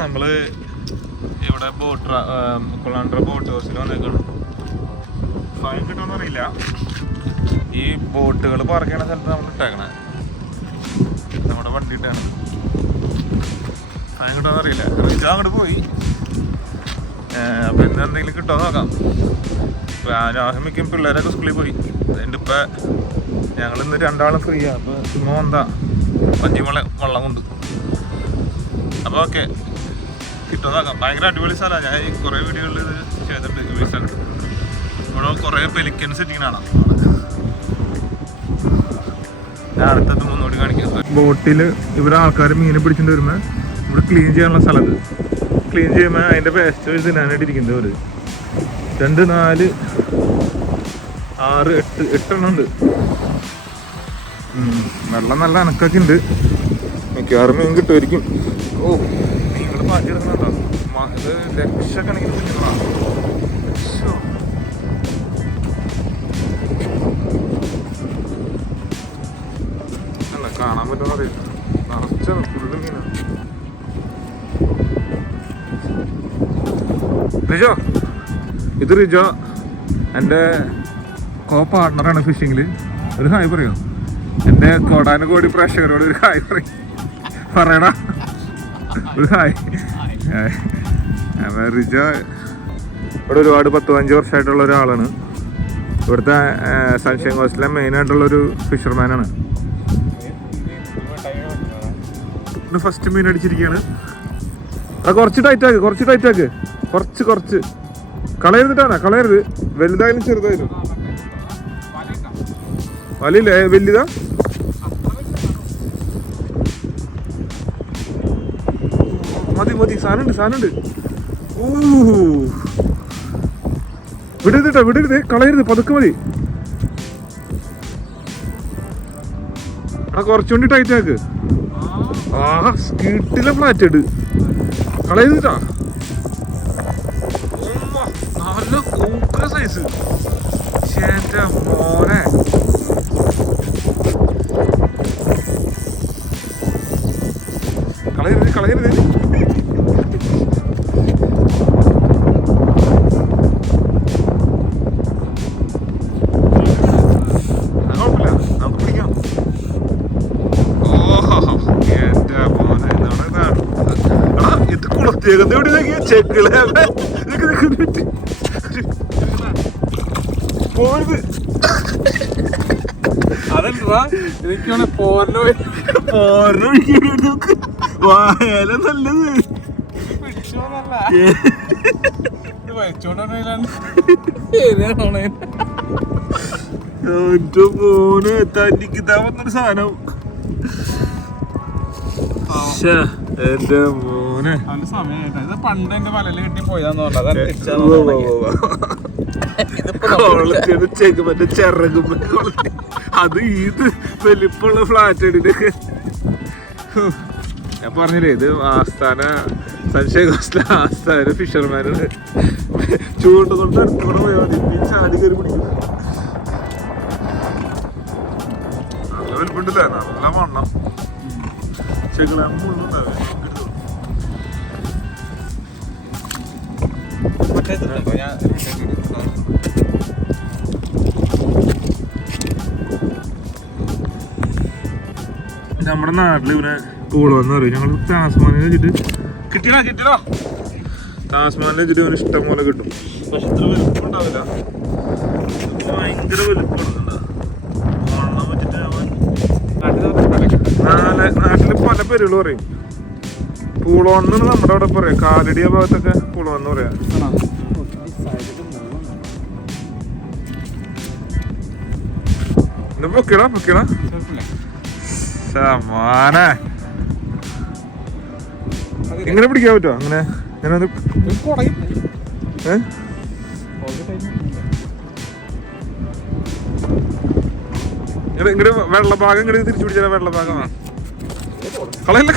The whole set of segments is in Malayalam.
നമ്മള് ഇവിടെ കുളാണ്ടറ ബോട്ട് ഹൗസിൽ വന്നേക്കാണ്. ഫൈൻ കിട്ടുമെന്ന് അറിയില്ല. ഈ ബോട്ടുകൾ പാർക്ക് ചെയ്യണ സ്ഥലത്ത് നമ്മൾ ഇട്ടേക്കണേ, നമ്മുടെ വണ്ടി ഇട്ടാണ്. ഫൈൻ കിട്ടുമെന്ന് അറിയില്ല. ഇത് അങ്ങോട്ട് പോയി. അപ്പൊ ഇന്ന് എന്തെങ്കിലും കിട്ടുമോ നോക്കാം. രാഹമിക്കും പിള്ളേരൊക്കെ സ്കൂളിൽ പോയി. അതിൻ്റെ ഇപ്പം ഞങ്ങളിന്ന് രണ്ടാളും ഫ്രീ ആണ്. അപ്പോൾ ചുമ്മാ എന്താ പഞ്ചിമള വെള്ളം കൊണ്ട്. അപ്പോൾ ഓക്കെ, കിട്ടുമെന്ന് നോക്കാം. ഭയങ്കര അടിപൊളി സ്ഥലമാണ്. ഞാൻ ഈ കുറേ വീഡിയോകളിൽ ഇത് ചെയ്തിട്ടുണ്ട്. ഈ സ്ഥലത്ത് ഇവിടെ കുറേ പെലിക്കൻസ് ഇട്ടിങ്ങനാണ്. ഞാൻ അടുത്തത് മുന്നോട്ട് കാണിക്കാം. ബോട്ടിൽ ഇവിടെ ആൾക്കാർ മീനെ പിടിച്ചിട്ട് വരുമ്പോൾ ഇവിടെ ക്ലീൻ ചെയ്യാനുള്ള സ്ഥലത്ത് ക്ലീൻ ചെയ്യുമ്പോൾ അതിൻ്റെ വേസ്റ്റ് തിന്നാനായിട്ട് ഇരിക്കുന്നത്. ഒരു 2, 4, 6, 8 എണ്ണം ഉണ്ട്. വെള്ളം നല്ല അനക്കൊക്കെ ഉണ്ട്. മിക്കവാറും മീൻ കിട്ടുമായിരിക്കും. ഓ, നിങ്ങൾ മാറ്റി എടുക്കുന്നുണ്ടോ? ഇത് ലക്ഷക്കണക്കിന് കുഞ്ഞുങ്ങളാണ്. അല്ല, കാണാൻ പറ്റുമെന്ന് അറിയില്ല. നിറച്ചാണ്, ഫുള്ള് മീനാണ്. റിജോ, ഇത് റിജോ എൻ്റെ കോ പാർട്ട്ണറാണ് ഫിഷിങ്ങിൽ. ഒരു ഹായ് പറയോ? എൻ്റെ കോടാനുകോടി പ്രേക്ഷകരോട് ഒരു ഹായ് പറയണ. ഒരു ഹായ്. റിജോ ഇവിടെ ഒരുപാട് 10-15 വർഷമായിട്ടുള്ള ഒരാളാണ്. ഇവിടുത്തെ സൺഷൈൻ കോസ്റ്റിലെ മെയിനായിട്ടുള്ളൊരു ഫിഷർമാനാണ്. ഫസ്റ്റ് മീൻ അടിച്ചിരിക്കുകയാണ്. കുറച്ച് ടൈറ്റാക്ക്, കുറച്ച് കളയരുതിട്ടാണ്, കളയരുത്. വലുതായാലും ചെറുതായാലും വലിയില്ലേ? വലുതാ? മതി. സാധനമുണ്ട്. വിടരുത്, കളയരുത്, പതുക്കെ മതി. കുറച്ചുകൂടി ടൈറ്റാക്ക്. സ്കീട്ടിലെ ഫ്ലാറ്റ് ഇട്, കളയരുതിട്ടാ. നല്ല കൂക്കറ സൈസ്. മോനെ, കളയരുത്. കുഴപ്പമില്ല, നമുക്ക് പിടിക്കാം. ഇത് കുളത്തേക്ക് എവിടെ ചെക്കിളെ പോരുത്. അതെന്താ എനിക്കാണ് പോരനോ വായാല നല്ലത്. മോനെ തന്നിക്കിതാ വന്നൊരു സാധനം. എന്റെ മോനെ, പണ്ട് എന്റെ വലല് കിട്ടി പോയതാന്ന് മറ്റേ ചിറകുമ്പോ അത് ഇത് വലിപ്പുള്ള ഫ്ലാറ്റ് അടിയിലൊക്കെ. ഞാൻ പറഞ്ഞില്ലേ, ഇത് ആസ്ഥാന സൺഷൈൻ കോസ്റ്റിലെ ആസ്ഥാന ഫിഷർമാനാണ്. ചൂണ്ടുകൊണ്ട് അടുത്തോടെ പോയാൽ മതി, ചാടി കയറി പിടിക്കും. നല്ല വലിപ്പുണ്ടല്ലേ, നല്ല വണ്ണം. ചെകിളാമ്പുണ്ടാവേ. നമ്മുടെ നാട്ടിൽ ഇവനെ കൂളെന്ന് പറയും. ഞങ്ങൾ താസ്മാനിൽ വെച്ചിട്ട് കിട്ടിയോ താസ്മാനിൽ വെച്ചിട്ട് ഇവന് ഇഷ്ടം പോലെ കിട്ടും. പക്ഷെ ഇത്ര വലുപ്പം ഉണ്ടാവില്ല, ഭയങ്കര വലുപ്പമാണ്. വണ്ണം വെച്ചിട്ട് നാട്ടില് പല പേരുകൾ പറയും. പൂളോന്നാണ് നമ്മുടെ അവിടെ പറയാം. കാലടിയ ഭാഗത്തൊക്കെ പൂളോന്ന് പറയാ. പൊക്കിടാ മോനെ, ഇങ്ങനെ പിടിക്കാൻ പറ്റുമോ? അങ്ങനെ ഇങ്ങോട്ട് വെള്ളഭാഗം ഇങ്ങോട്ട് തിരിച്ചു പിടിച്ചാൽ വെള്ളഭാഗമാണ്. കളയില്ല.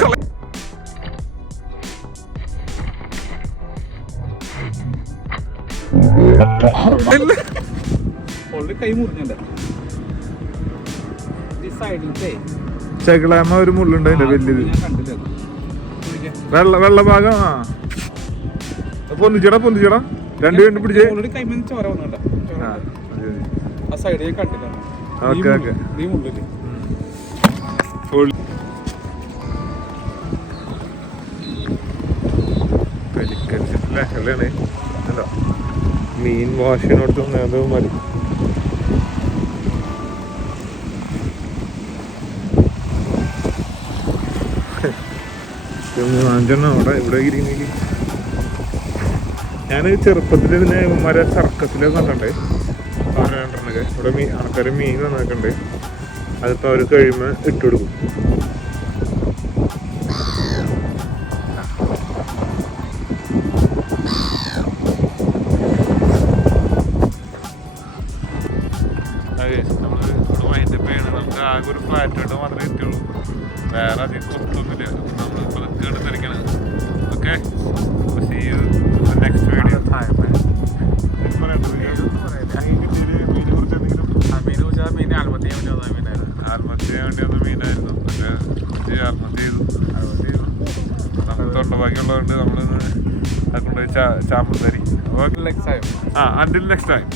കൈ മുറിഞ്ഞ ചെകിളാമ ഒരു മുള്ളുണ്ട് അതിന്റെ വലിയത്. വെള്ള ഭാഗം. ആ പൊന്തിച്ചടാ 2 മിനിറ്റ് പിടിച്ചേ. Okay okay. ലഹളയാണ്. അല്ല മീൻ വാഷിനോടത്ത് അത് മതി. അഞ്ചെണ്ണം അവിടെ ഇവിടെ ഇരിക്കുന്നെങ്കിൽ ഞാൻ ചെറുപ്പത്തിൽ ഇതിനെ മര സർക്കസിലൊക്കെ കണ്ടേ. അവരെ ഇവിടെ ആൾക്കാർ മീൻ നന്നാക്കണ്ടേ. അതിപ്പോൾ അവർ കഴിയുമ്പോൾ ഇട്ട് കൊടുക്കും. നമ്മൾ ഇവിടെ വൈൻഡപ്പ് ചെയ്യണം. നമുക്ക് ആകെ ഒരു ഫ്ലാറ്റ് മാത്രമേ കിട്ടുള്ളൂ. വേറെ അധികം കൊത്തൊന്നുമില്ല. നമ്മളിപ്പോൾ എടുത്തിരിക്കണം. Okay, see you next video. ആത്മഹത്യ വേണ്ടി വന്ന മീനായിരുന്നു. പക്ഷേ ആത്മഹത്യ ചെയ്തു. നമുക്ക് തൊണ്ടഭാഗ്യമുള്ളതുകൊണ്ട് നമ്മളിന്ന് അതുകൊണ്ട് ചാമ്പത്തരി. Okay, until next time.